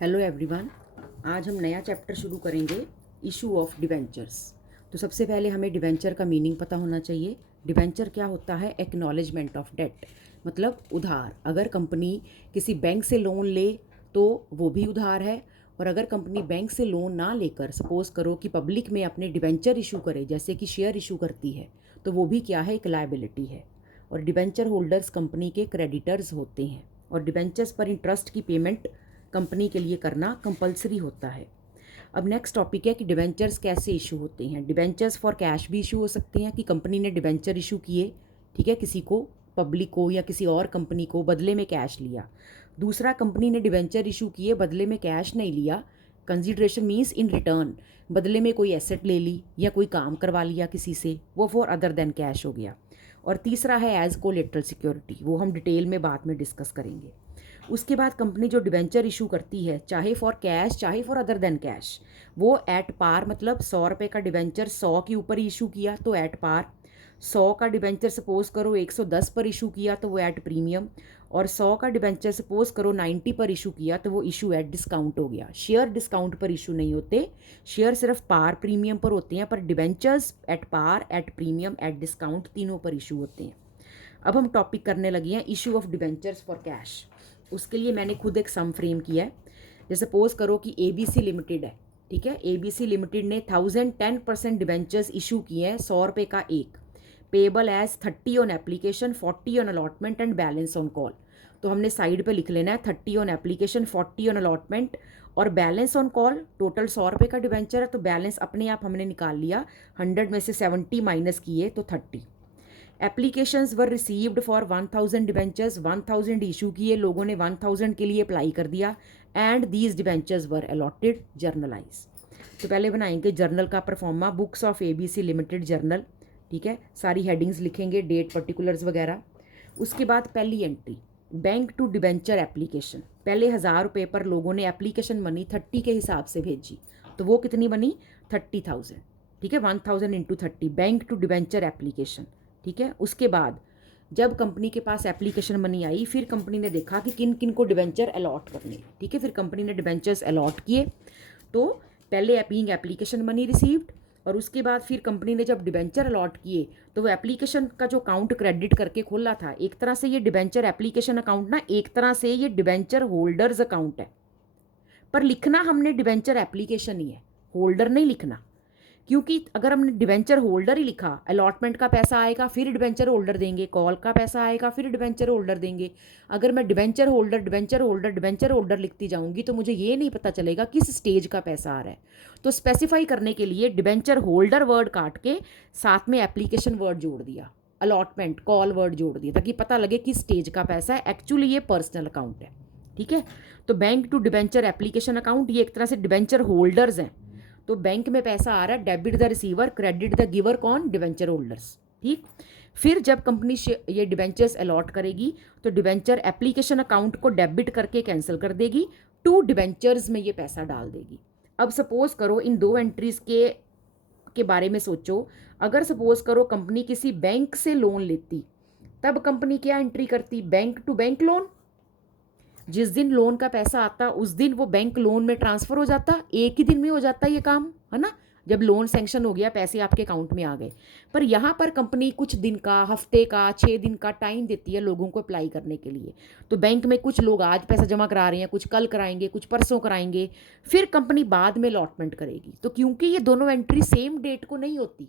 Hello everyone. आज हम नया चैप्टर शुरू करेंगे, इशू ऑफ डिवेंचर्स। तो सबसे पहले हमें डिवेंचर का मीनिंग पता होना चाहिए। डिवेंचर क्या होता है? एक्नॉलेजमेंट ऑफ डेट, मतलब उधार। अगर कंपनी किसी बैंक से लोन ले तो वो भी उधार है, और अगर कंपनी बैंक से लोन ना लेकर सपोज़ करो कि पब्लिक में अपने डिवेंचर इशू करे, जैसे कि शेयर इशू करती है, तो वो भी क्या है? एक लायबिलिटी है। और डिवेंचर होल्डर्स कंपनी के क्रेडिटर्स होते हैं, और डिवेंचर्स पर इंटरेस्ट की पेमेंट कंपनी के लिए करना कंपलसरी होता है। अब नेक्स्ट टॉपिक है कि डिवेंचर्स कैसे इशू होते हैं। डिवेंचर्स फॉर कैश भी इशू हो सकते हैं कि कंपनी ने डिवेंचर इशू किए, ठीक है, किसी को, पब्लिक को या किसी और कंपनी को, बदले में कैश लिया। दूसरा, कंपनी ने डिवेंचर इशू किए, बदले में कैश नहीं लिया। कंसिडरेशन मीन्स इन रिटर्न, बदले में कोई एसेट ले ली या कोई काम करवा लिया किसी से, वो फॉर अदर देन कैश हो गया। और तीसरा है एज कोलेटरल सिक्योरिटी, वो हम डिटेल में बाद में डिस्कस करेंगे। उसके बाद कंपनी जो डिवेंचर इशू करती है, चाहे फॉर कैश चाहे फॉर अदर देन कैश, वो एट पार, मतलब 100 रुपये का डिवेंचर 100 के ऊपर इशू किया तो एट पार, 100 का डिवेंचर सपोज करो 110 पर इशू किया तो वो एट प्रीमियम, और 100 का डिवेंचर सपोज करो 90 पर इशू किया तो वो इशू एट डिस्काउंट हो गया। शेयर डिस्काउंट पर इशू नहीं होते, शेयर सिर्फ पार प्रीमियम पर होते हैं, पर debentures at par, at premium, at discount तीनों पर इशू होते हैं। अब हम टॉपिक करने लगे हैं issue of debentures for cash. उसके लिए मैंने खुद एक सम फ्रेम किया है। जैसे सपोज करो कि ABC लिमिटेड है, ठीक है। ABC लिमिटेड ने 1010% डिवेंचर्स इशू किए हैं, 100 रुपये का एक, payable as 30 on application, 40 on allotment and balance on call. तो हमने साइड पे लिख लेना है 30 ऑन एप्लीकेशन, 40 ऑन अलॉटमेंट और बैलेंस ऑन कॉल। टोटल 100 रुपये का डिवेंचर है तो बैलेंस अपने आप हमने निकाल लिया, 100 में से 70 माइनस किए तो 30। Applications were received for 1000 debentures, 1000 issue किए, लोगों ने 1000 के लिए अप्लाई कर दिया, and these debentures were allotted, generalized. तो पहले बनाएंगे जर्नल का pro forma, books of ABC limited journal, ठीक है। सारी हेडिंग्स लिखेंगे, डेट पर्टिकुलर्स वगैरह। उसके बाद पहली entry, bank to debenture application. पहले 1000 रुपये पर लोगों ने एप्लीकेशन मनी 30 के हिसाब से भेजी, तो वो कितनी बनी? 30,000, ठीक है। 1000 into 30, bank to debenture application, ठीक है। उसके बाद जब कंपनी के पास एप्लीकेशन मनी आई, फिर कंपनी ने देखा कि किन किन को डिवेंचर अलॉट करने, ठीक है। फिर कंपनी ने डिवेंचर्स अलॉट किए। तो पहले बीइंग एप्लीकेशन मनी रिसीव्ड, और उसके बाद फिर कंपनी ने जब डिवेंचर अलॉट किए तो वो एप्लीकेशन का जो अकाउंट क्रेडिट करके खोला था, एक तरह से ये डिवेंचर एप्लीकेशन अकाउंट ना, एक तरह से ये डिवेंचर होल्डर्स अकाउंट है, पर लिखना हमने डिवेंचर एप्लीकेशन ही है, होल्डर नहीं लिखना। क्योंकि अगर हमने डिवेंचर होल्डर ही लिखा, अलॉटमेंट का पैसा आएगा फिर डिवेंचर होल्डर देंगे, कॉल का पैसा आएगा फिर डिवेंचर होल्डर देंगे। अगर मैं debenture holder debenture holder debenture holder लिखती जाऊंगी तो मुझे ये नहीं पता चलेगा किस स्टेज का पैसा आ रहा है। तो स्पेसिफाई करने के लिए डिवेंचर होल्डर वर्ड काट के साथ में एप्लीकेशन वर्ड जोड़ दिया, अलॉटमेंट कॉल वर्ड जोड़ दिया, ताकि पता लगे किस स्टेज का पैसा है। एक्चुअली ये पर्सनल अकाउंट है, ठीक है। तो bank to debenture application account, ये एक तरह से डिवेंचर होल्डर्स हैं। तो बैंक में पैसा आ रहा है, debit the receiver, credit the giver, कौन? डिवेंचर होल्डर्स, ठीक। फिर जब कंपनी ये डिवेंचर्स अलॉट करेगी तो डिवेंचर एप्लीकेशन अकाउंट को डेबिट करके कैंसिल कर देगी, टू डिवेंचर्स में ये पैसा डाल देगी। अब सपोज करो इन दो एंट्रीज के बारे में सोचो। अगर सपोज करो कंपनी किसी बैंक से लोन लेती, तब कंपनी क्या एंट्री करती? Bank to bank loan. जिस दिन लोन का पैसा आता उस दिन वो बैंक लोन में ट्रांसफ़र हो जाता, एक ही दिन में हो जाता ये काम, है ना। जब लोन सैंक्शन हो गया, पैसे आपके अकाउंट में आ गए। पर यहाँ पर कंपनी कुछ दिन का, हफ्ते का, 6 दिन का टाइम देती है लोगों को अप्लाई करने के लिए। तो बैंक में कुछ लोग आज पैसा जमा करा रहे हैं, कुछ कल कराएंगे, कुछ परसों कराएंगे, फिर कंपनी बाद में अलॉटमेंट करेगी। तो क्योंकि ये दोनों एंट्री सेम डेट को नहीं होती,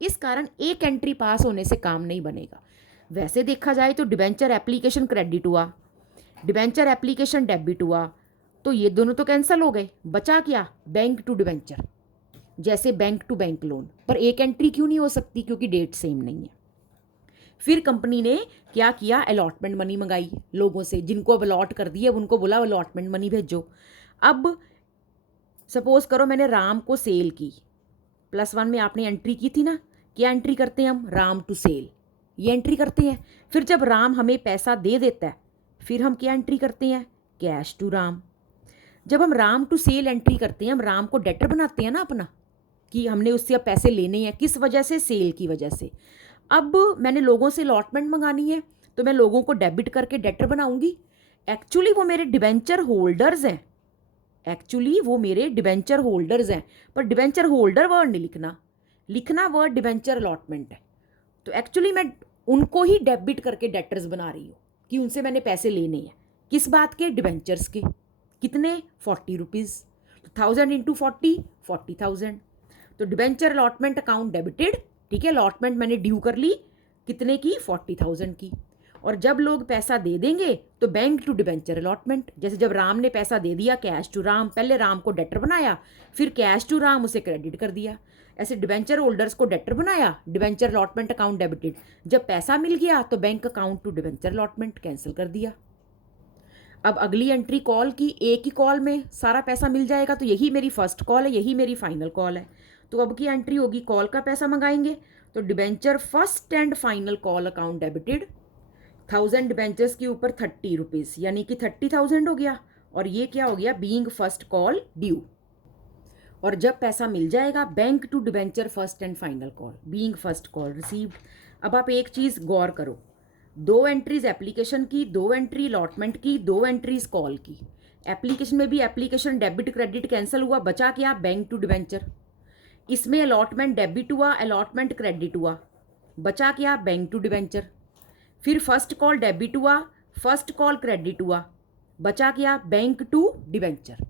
इस कारण एक एंट्री पास होने से काम नहीं बनेगा। वैसे देखा जाए तो डिवेंचर एप्लीकेशन क्रेडिट हुआ, डिवेंचर एप्लीकेशन डेबिट हुआ, तो ये दोनों तो कैंसिल हो गए, बचा क्या? बैंक टू डिवेंचर, जैसे बैंक टू बैंक लोन। पर एक एंट्री क्यों नहीं हो सकती? क्योंकि डेट सेम नहीं है। फिर कंपनी ने क्या किया? अलॉटमेंट मनी मंगाई लोगों से, जिनको अब अलॉट कर दिया उनको बोला अलॉटमेंट मनी भेजो। अब सपोज करो मैंने राम को सेल की, +1 में आपने एंट्री की थी ना, क्या एंट्री करते हैं हम? राम टू सेल, ये एंट्री करते हैं। फिर जब राम हमें पैसा दे देता है, फिर हम क्या एंट्री करते हैं? Cash to Ram. जब हम राम टू सेल एंट्री करते हैं, हम राम को डेटर बनाते हैं ना अपना, कि हमने उससे अब पैसे लेने हैं, किस वजह से? सेल की वजह से। अब मैंने लोगों से अलॉटमेंट मंगानी है, तो मैं लोगों को डेबिट करके डेटर बनाऊंगी। एक्चुअली वो मेरे डिवेंचर होल्डर्स हैं, एक्चुअली वो मेरे डिबेंचर होल्डर्स हैं, पर डिबेंचर होल्डर वर्ड नहीं लिखना, लिखना वर्ड डिबेंचर अलॉटमेंट है। तो एक्चुअली मैं उनको ही डेबिट करके डेटर्स बना रही हूँ कि उनसे मैंने पैसे लेने हैं। किस बात के? डिबेंचर्स के। कितने? 40 रुपीज़। तो 1000 इंटू 40, 40,000। तो डिबेंचर अलॉटमेंट अकाउंट डेबिटेड, ठीक है, अलॉटमेंट मैंने ड्यू कर ली, कितने की? 40,000 की। और जब लोग पैसा दे देंगे तो बैंक टू डिबेंचर अलॉटमेंट। जैसे जब राम ने पैसा दे दिया कैश टू राम, पहले राम को डेटर बनाया, फिर कैश टू राम उसे क्रेडिट कर दिया। ऐसे डिबेंचर होल्डर्स को डेटर बनाया, डिबेंचर अलॉटमेंट अकाउंट डेबिटेड। जब पैसा मिल गया तो bank account to debenture allotment cancel कर दिया। अब अगली एंट्री कॉल की, एक ही कॉल में सारा पैसा मिल जाएगा, तो यही मेरी फर्स्ट कॉल है, यही मेरी फाइनल कॉल है। तो अब की एंट्री होगी कॉल का पैसा मंगाएंगे, तो debenture first and final call account debited, 1000 debentures के ऊपर 30 रुपीज़, यानी कि 30,000 हो गया। और ये क्या हो गया? Being first call due. और जब पैसा मिल जाएगा, bank to debenture first and final call, being first call received. अब आप एक चीज़ गौर करो, 2 एंट्रीज एप्लीकेशन की, 2 एंट्री अलॉटमेंट की, 2 एंट्रीज कॉल की। एप्लीकेशन में भी एप्लीकेशन डेबिट क्रेडिट कैंसिल हुआ, बचा क्या? Bank to debenture. इसमें अलॉटमेंट डेबिट हुआ, अलॉटमेंट क्रेडिट हुआ, बचा क्या? Bank to debenture. फिर फर्स्ट कॉल डेबिट हुआ, फर्स्ट कॉल क्रेडिट हुआ, बचा क्या? Bank to debenture.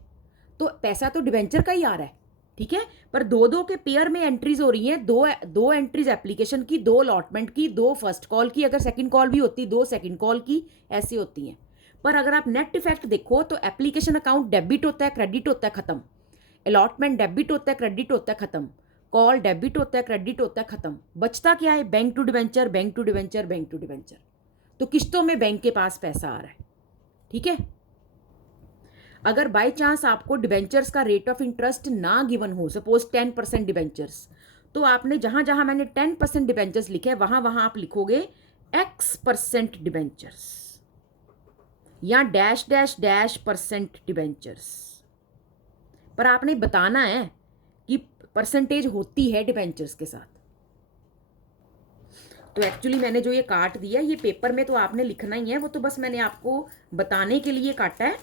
तो पैसा तो डिबेंचर का ही आ रहा है, ठीक है, पर 2-2 के पेयर में एंट्रीज हो रही हैं। दो एंट्रीज एप्लीकेशन की, 2 अलॉटमेंट की, 2 फर्स्ट कॉल की, अगर सेकंड कॉल भी होती 2 सेकंड कॉल की, ऐसी होती हैं। पर अगर आप नेट इफेक्ट देखो तो एप्लीकेशन अकाउंट डेबिट होता है, क्रेडिट होता है, खत्म। अलॉटमेंट डेबिट होता है, क्रेडिट होता है, खत्म। कॉल डेबिट होता है, क्रेडिट होता है, खत्म। बचता क्या है? Bank to debenture, bank to debenture, bank to debenture. तो किस्तों में बैंक के पास पैसा आ रहा है, ठीक है। अगर बाय चांस आपको डिबेंचर्स का रेट ऑफ इंटरेस्ट ना गिवन हो, सपोज 10% डिबेंचर्स, तो आपने जहां जहां मैंने 10% डिबेंचर्स लिखे हैं वहां वहां आप लिखोगे X% डिबेंचर्स या dash dash dash percent debentures. पर आपने बताना है कि परसेंटेज होती है डिबेंचर्स के साथ। तो एक्चुअली मैंने जो ये काट दिया, ये पेपर में तो आपने लिखना ही है, वो तो बस मैंने आपको बताने के लिए काटा है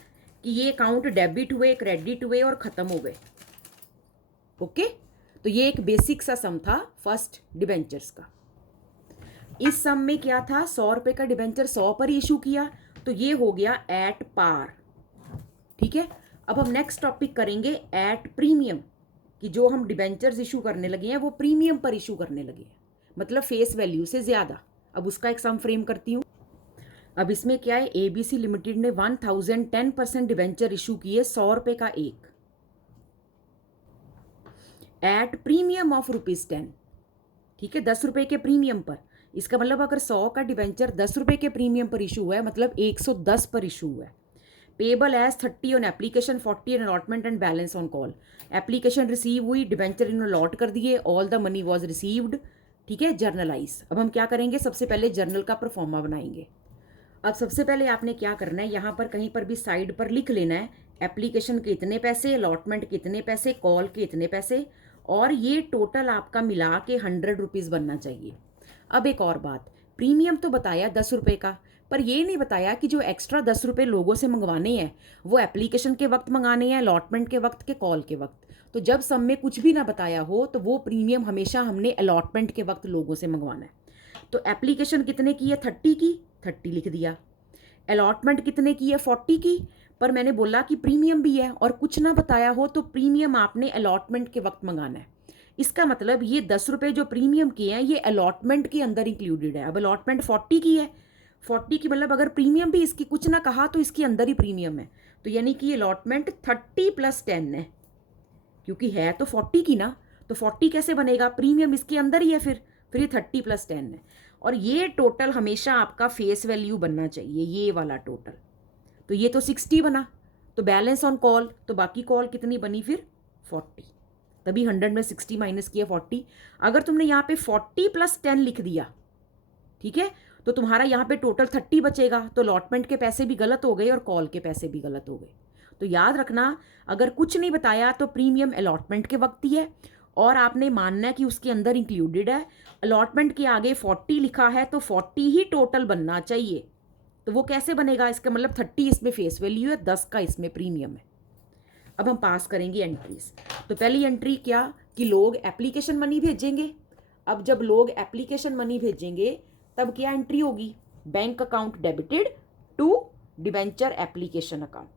कि ये अकाउंट डेबिट हुए, क्रेडिट हुए और ख़त्म हो गए। ओके, तो ये एक बेसिक सा सम था फर्स्ट डिबेंचर्स का। इस सम में क्या था? 100 रुपये का डिबेंचर 100 पर इशू किया, तो ये हो गया एट पार, ठीक है। अब हम नेक्स्ट टॉपिक करेंगे एट प्रीमियम, कि जो हम डिबेंचर्स इशू करने लगे हैं वो प्रीमियम पर इशू करने लगे हैं, मतलब फेस वैल्यू से ज़्यादा। अब उसका एक सम फ्रेम करती हूँ। अब इसमें क्या है, ABC लिमिटेड ने 1010% डिबेंचर इशू किए, 100 रुपये का एक, एट प्रीमियम ऑफ ₹10, ठीक है, 10 रुपये के प्रीमियम पर। इसका मतलब अगर 100 का डिबेंचर 10 रुपये के प्रीमियम पर इशू हुआ है, मतलब 110 पर इशू हुआ है। Payable as 30 on application, 40 on allotment and balance on call. Application receive हुई, डिबेंचर इन्होंने अलॉट कर दिए, all the money was received, ठीक है। जर्नलाइज। अब हम क्या करेंगे, सबसे पहले जर्नल का परफॉर्मा बनाएंगे। अब सबसे पहले आपने क्या करना है, यहाँ पर कहीं पर भी साइड पर लिख लेना है एप्लीकेशन के इतने पैसे, अलॉटमेंट के इतने पैसे, कॉल के इतने पैसे, और ये टोटल आपका मिला के 100 रुपीज़ बनना चाहिए। अब एक और बात, प्रीमियम तो बताया 10 रुपये का, पर ये नहीं बताया कि जो एक्स्ट्रा 10 रुपये लोगों से मंगवाने हैं वो एप्लीकेशन के वक्त मंगाने हैं, अलॉटमेंट के वक्त के, कॉल के वक्त। तो जब सम में कुछ भी ना बताया हो तो वो प्रीमियम हमेशा हमने अलॉटमेंट के वक्त लोगों से मंगवाना है। तो एप्लीकेशन कितने की है? 30 की, 30 लिख दिया। अलॉटमेंट कितने की है? 40 की, पर मैंने बोला कि प्रीमियम भी है और कुछ ना बताया हो तो प्रीमियम आपने अलॉटमेंट के वक्त मंगाना है। इसका मतलब ये 10 रुपये जो प्रीमियम किए हैं ये अलॉटमेंट के अंदर इंक्लूडेड है। अब अलॉटमेंट 40 की है, 40 की मतलब अगर प्रीमियम भी इसकी कुछ ना कहा तो इसके अंदर ही प्रीमियम है, तो यानी कि अलॉटमेंट 30 + 10 है, क्योंकि है तो 40 की ना, तो 40 कैसे बनेगा? प्रीमियम इसके अंदर ही है, फिर ये 30 + 10 है। और ये टोटल हमेशा आपका फेस वैल्यू बनना चाहिए, ये वाला टोटल। तो ये तो 60 बना, तो बैलेंस ऑन कॉल, तो बाकी कॉल कितनी बनी फिर? 40। तभी 100 में 60 माइनस किया 40। अगर तुमने यहाँ पे 40 + 10 लिख दिया, ठीक है, तो तुम्हारा यहाँ पे टोटल 30 बचेगा, तो अलॉटमेंट के पैसे भी गलत हो गए और कॉल के पैसे भी गलत हो गए। तो याद रखना, अगर कुछ नहीं बताया तो प्रीमियम अलॉटमेंट के वक्त ही है और आपने मानना है कि उसके अंदर इंक्लूडेड है। अलॉटमेंट के आगे 40 लिखा है तो 40 ही टोटल बनना चाहिए। तो वो कैसे बनेगा? इसका मतलब 30 इसमें फेस वैल्यू है, 10 का इसमें प्रीमियम है। अब हम पास करेंगे एंट्रीज। तो पहली एंट्री क्या कि लोग एप्लीकेशन मनी भेजेंगे। अब जब लोग एप्लीकेशन मनी भेजेंगे तब क्या एंट्री होगी, bank account debited to debenture application account.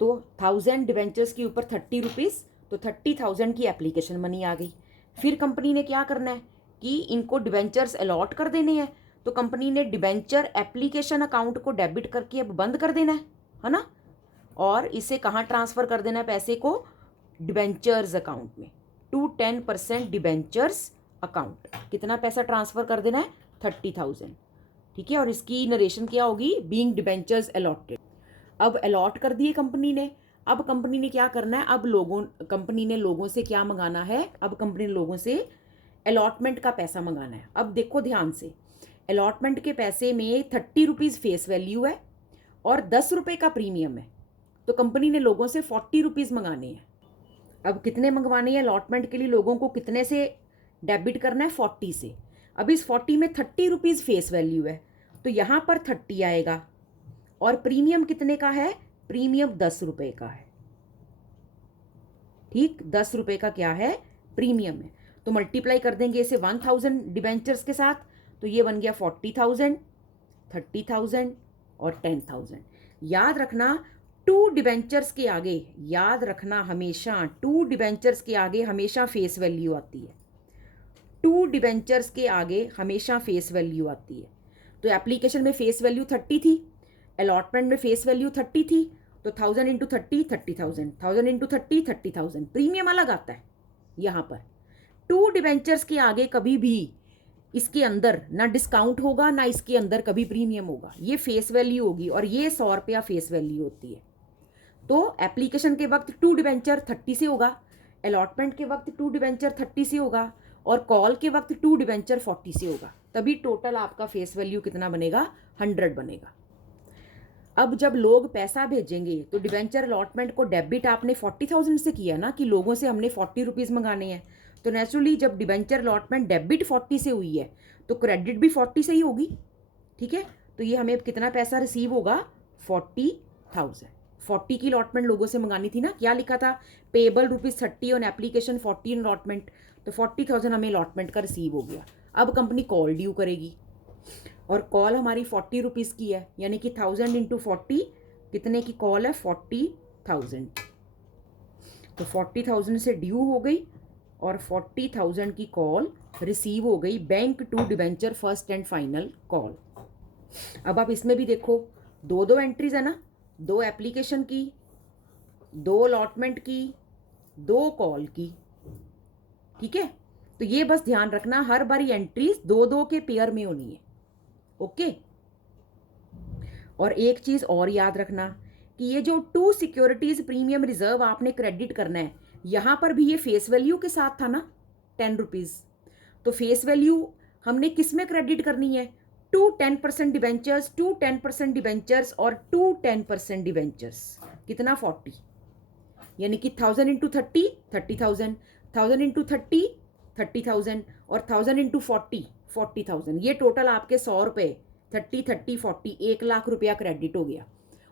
तो 1000 डिबेंचर्स के ऊपर 30 रुपीज़, तो 30,000 की एप्लीकेशन मनी आ गई। फिर कंपनी ने क्या करना है कि इनको डिबेंचर्स अलॉट कर देने हैं। तो कंपनी ने डिबेंचर एप्लीकेशन अकाउंट को डेबिट करके अब बंद कर देना है ना। और इसे कहाँ ट्रांसफ़र कर देना है पैसे को, डिबेंचर्स अकाउंट में, टू 10% डिबेंचर्स अकाउंट। कितना पैसा ट्रांसफ़र कर देना है, 30,000। ठीक है, और इसकी नरेशन क्या होगी, बीइंग डिबेंचर्स अलॉटेड। अब अलॉट कर दिए कंपनी ने। अब कंपनी ने क्या करना है, अब कंपनी ने लोगों से क्या मंगाना है, अब कंपनी ने लोगों से अलॉटमेंट का पैसा मंगाना है। अब देखो ध्यान से, अलॉटमेंट के पैसे में 30 रुपीज़ फेस वैल्यू है और 10 रुपये का प्रीमियम है। तो कंपनी ने लोगों से 40 रुपीज़ मंगाने हैं। अब कितने मंगवाने हैं अलॉटमेंट के लिए, लोगों को कितने से डेबिट करना है, 40 से। अब इस 40 में 30 रुपीज़ फेस वैल्यू है, तो यहाँ पर 30 आएगा। और प्रीमियम कितने का है, प्रीमियम 10 रुपये का है। ठीक, 10 रुपये का क्या है, प्रीमियम है। तो मल्टीप्लाई कर देंगे इसे 1000 डिबेंचर्स के साथ, तो ये बन गया 40,000, 30,000 और 10,000। याद रखना, टू डिबेंचर्स के आगे, याद रखना हमेशा, टू डिबेंचर्स के आगे हमेशा फेस वैल्यू आती है। टू डिबेंचर्स के आगे हमेशा फेस वैल्यू आती है। तो एप्लीकेशन में फेस वैल्यू 30 थी, अलॉटमेंट में फेस वैल्यू 30 थी, तो 1000 इंटू 30, 30,000, 1000 इंटू 30, 30,000। प्रीमियम अलग आता है यहाँ पर। टू डिबेंचर्स के आगे कभी भी इसके अंदर ना डिस्काउंट होगा, ना इसके अंदर कभी प्रीमियम होगा, ये फेस वैल्यू होगी। और ये 100 रुपया फेस वैल्यू होती है। तो एप्लीकेशन के वक्त टू डिबेंचर 30 से होगा, अलॉटमेंट के वक्त टू डिबेंचर 30 से होगा, और कॉल के वक्त टू डिबेंचर 40 से होगा। तभी टोटल आपका फेस वैल्यू कितना बनेगा, 100 बनेगा। अब जब लोग पैसा भेजेंगे तो डिबेंचर अलॉटमेंट को डेबिट आपने 40,000 से किया ना, कि लोगों से हमने 40 रुपीज़ मंगाने हैं। तो नेचुरली जब डिबेंचर अलॉटमेंट डेबिट 40 से हुई है तो क्रेडिट भी 40 से ही होगी। ठीक है, तो ये हमें कितना पैसा रिसीव होगा, 40,000। 40 की अलॉटमेंट लोगों से मंगानी थी ना, क्या लिखा था, payable ₹30 on application, 40 in allotment. तो 40,000 हमें अलॉटमेंट का रिसीव हो गया। अब कंपनी कॉल ड्यू करेगी, और कॉल हमारी 40 रुपीज़ की है, यानी कि 1000 इंटू 40 कितने की कॉल है, 40,000। तो 40,000 से ड्यू हो गई और 40,000 की कॉल रिसीव हो गई, bank to debenture first and final call. अब आप इसमें भी देखो, दो एंट्रीज है ना, 2 एप्लीकेशन की, 2 अलॉटमेंट की, 2 कॉल की। ठीक है, तो ये बस ध्यान रखना, हर बारी एंट्रीज 2 के पेयर में होनी है। ओके। और एक चीज़ और याद रखना कि ये जो 2 सिक्योरिटीज़ प्रीमियम रिजर्व आपने क्रेडिट करना है, यहाँ पर भी ये फेस वैल्यू के साथ था ना, 10 रुपीज़। तो फेस वैल्यू हमने किस में क्रेडिट करनी है, टू 10% डिबेंचर्स, टू 10% डिबेंचर्स और टू 10% डिबेंचर्स। कितना, 40, यानी कि 1000 इंटू 30, 30,000, 1000 इंटू 30, 30,000 और 1000 इंटू 40, 40,000। ये टोटल आपके 100 रुपये, 30, 30, 40, 1 लाख रुपया क्रेडिट हो गया।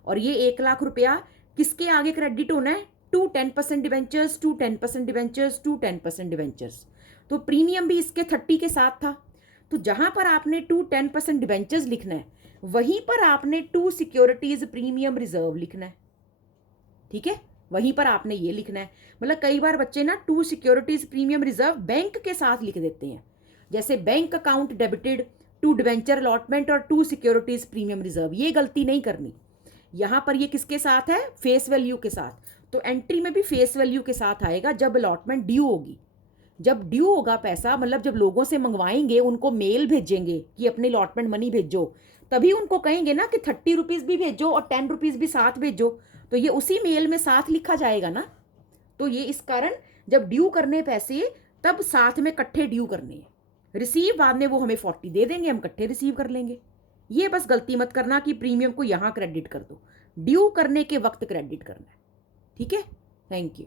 और ये 1 लाख रुपया किसके आगे क्रेडिट होना है, to 10% debentures, to 10% debentures, to 10% debentures. तो प्रीमियम भी इसके 30 के साथ था। तो जहां पर आपने टू 10% डिबेंचर्स लिखना है, वहीं पर आपने 2 सिक्योरिटीज प्रीमियम रिजर्व लिखना है। ठीक है, वहीं पर आपने ये लिखना है। मतलब कई बार बच्चे ना 2 सिक्योरिटीज प्रीमियम रिजर्व बैंक के साथ लिख देते हैं, जैसे bank account debited to debenture allotment और 2 सिक्योरिटीज प्रीमियम रिजर्व। ये गलती नहीं करनी। यहाँ पर ये किसके साथ है, फेस वैल्यू के साथ। तो एंट्री में भी फेस वैल्यू के साथ आएगा जब अलॉटमेंट ड्यू होगी। जब ड्यू होगा पैसा, मतलब जब लोगों से मंगवाएंगे, उनको मेल भेजेंगे कि अपने अलॉटमेंट मनी भेजो, तभी उनको कहेंगे ना कि 30 रुपीज़ भी भेजो और 10 रुपीज़ भी साथ भेजो। तो ये उसी मेल में साथ लिखा जाएगा ना। तो ये इस कारण जब ड्यू करने पैसे, तब साथ में इकट्ठे ड्यू करने हैं। रिसीव बाद में वो हमें 40 दे देंगे, हम इकट्ठे रिसीव कर लेंगे। ये बस गलती मत करना कि प्रीमियम को यहाँ क्रेडिट कर दो, ड्यू करने के वक्त क्रेडिट करना है। ठीक है, थैंक यू।